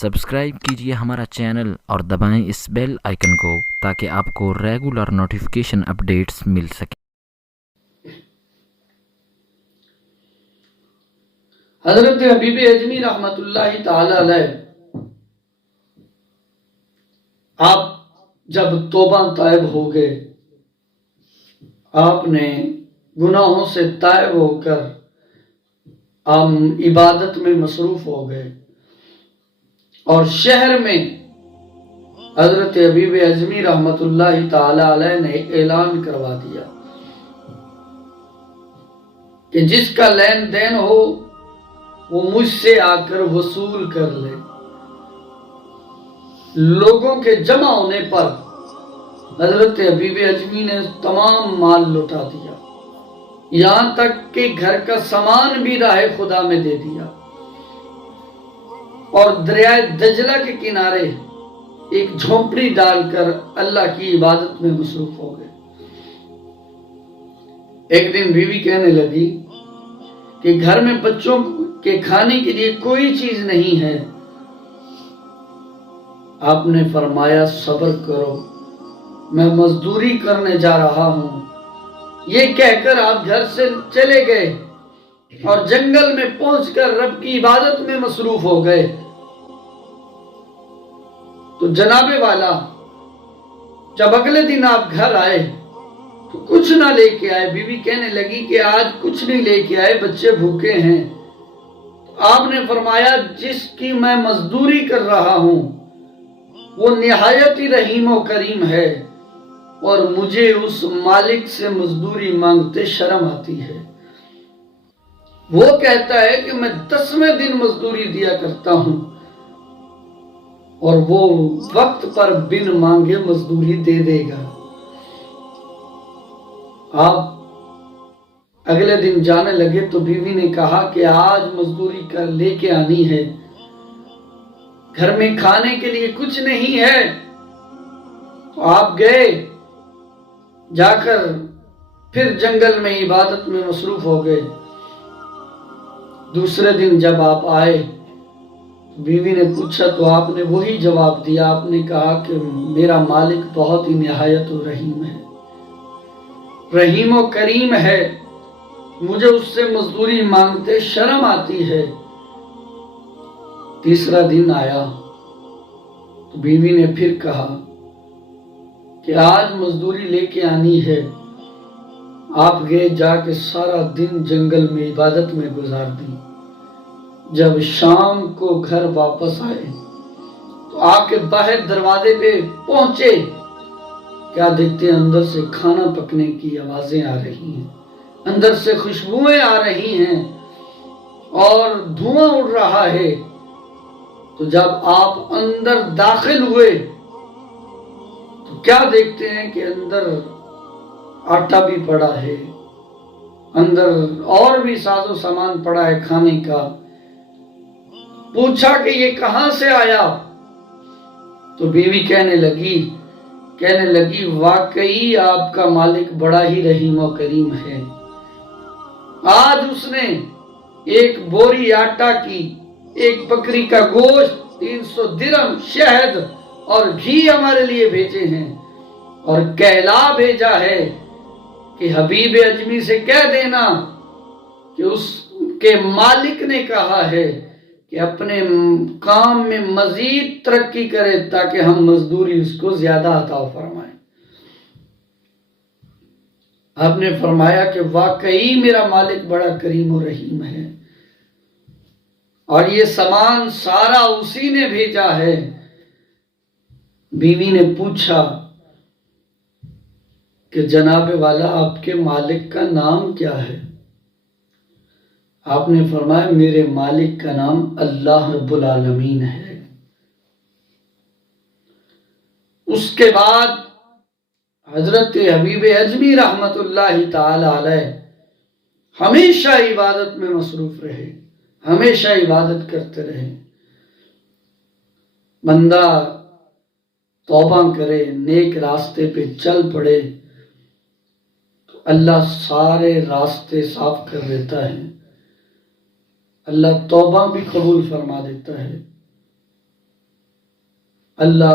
Subscribe कीजिए हमारा channel और दबाएं इस बेल आइकन को ताकि आपको रेगुलर नोटिफिकेशन अपडेट्स मिल सके। हजरत हबीब अजमी रहमतुल्लाहि ताला अलैह, आप जब तौबा तायब हो गए, आपने गुनाहों से तायब होकर आप इबादत में मसरूफ हो गए और शहर में हजरत हबीब अजमी रहमतुल्लाहि ताला अलैह ने ऐलान करवा दिया कि जिसका लेन देन हो वो मुझसे आकर वसूल कर ले। लोगों के जमा होने पर हजरत हबीब अजमी ने तमाम माल लुटा दिया, यहां तक कि घर का सामान भी राह खुदा में दे दिया और दरियाए दजला के किनारे एक झोंपड़ी डालकर अल्लाह की इबादत में मसरूफ हो गए। एक दिन बीवी कहने लगी कि घर में बच्चों के खाने के लिए कोई चीज नहीं है। आपने फरमाया सब्र करो, मैं मजदूरी करने जा रहा हूं। ये कहकर आप घर से चले गए और जंगल में पहुंचकर रब की इबादत में मसरूफ हो गए। तो जनाबे वाला जब अगले दिन आप घर आए तो कुछ ना लेके आए। बीवी कहने लगी कि आज कुछ नहीं लेके आए, बच्चे भूखे हैं। तो आपने फरमाया जिसकी मैं मजदूरी कर रहा हूं वो निहायत ही रहीम व करीम है और मुझे उस मालिक से मजदूरी मांगते शर्म आती है। वो कहता है कि मैं 10वें दिन मजदूरी दिया करता हूं और वो वक्त पर बिन मांगे मजदूरी दे देगा। आप अगले दिन जाने लगे तो बीवी ने कहा कि आज मजदूरी कर लेके आनी है, घर में खाने के लिए कुछ नहीं है। तो आप गए, जाकर फिर जंगल में इबादत में मसरूफ हो गए। दूसरे दिन जब आप आए, बीवी ने पूछा तो आपने वही जवाब दिया। आपने कहा कि मेरा मालिक बहुत ही निहायत और रहीम है, रहीम व करीम है, मुझे उससे मजदूरी मांगते शर्म आती है। तीसरा दिन आया तो बीवी ने फिर कहा कि आज मजदूरी लेके आनी है। आप गए, जाके सारा दिन जंगल में इबादत में गुजार दी। जब शाम को घर वापस आए तो आके बाहर दरवाजे पे पहुंचे, क्या देखते हैं अंदर से खाना पकने की आवाजें आ रही हैं, अंदर से खुशबुएं आ रही हैं और धुआं उड़ रहा है। तो जब आप अंदर दाखिल हुए तो क्या देखते हैं कि अंदर आटा भी पड़ा है, अंदर और भी साजो सामान पड़ा है खाने का। पूछा कि ये कहां से आया? तो बीवी कहने लगी वाकई आपका मालिक बड़ा ही रहीम और करीम है। आज उसने एक बोरी आटा की, एक बकरी का गोश्त, 300 दिरहम, शहद और घी हमारे लिए भेजे हैं और कहला भेजा है कि हबीब अजमी से कह देना कि उसके मालिक ने कहा है कि अपने काम में मजीद तरक्की करे ताकि हम मजदूरी उसको ज्यादा अता फरमाएं। आपने फरमाया कि वाकई मेरा मालिक बड़ा करीम और रहीम है और ये सामान सारा उसी ने भेजा है। बीवी ने पूछा कि जनाबे वाला आपके मालिक का नाम क्या है? आपने फरमाया मेरे मालिक का नाम अल्लाह रब्बुल आलमीन है। उसके बाद हजरत हबीब अजमी रहमतुल्लाहि ताला अलैह हमेशा इबादत में मसरूफ रहे, हमेशा इबादत करते रहे। बंदा तौबा करे, नेक रास्ते पे चल पड़े तो अल्लाह सारे रास्ते साफ कर देता है, अल्लाह तौबा भी कबूल फरमा देता है। اللہ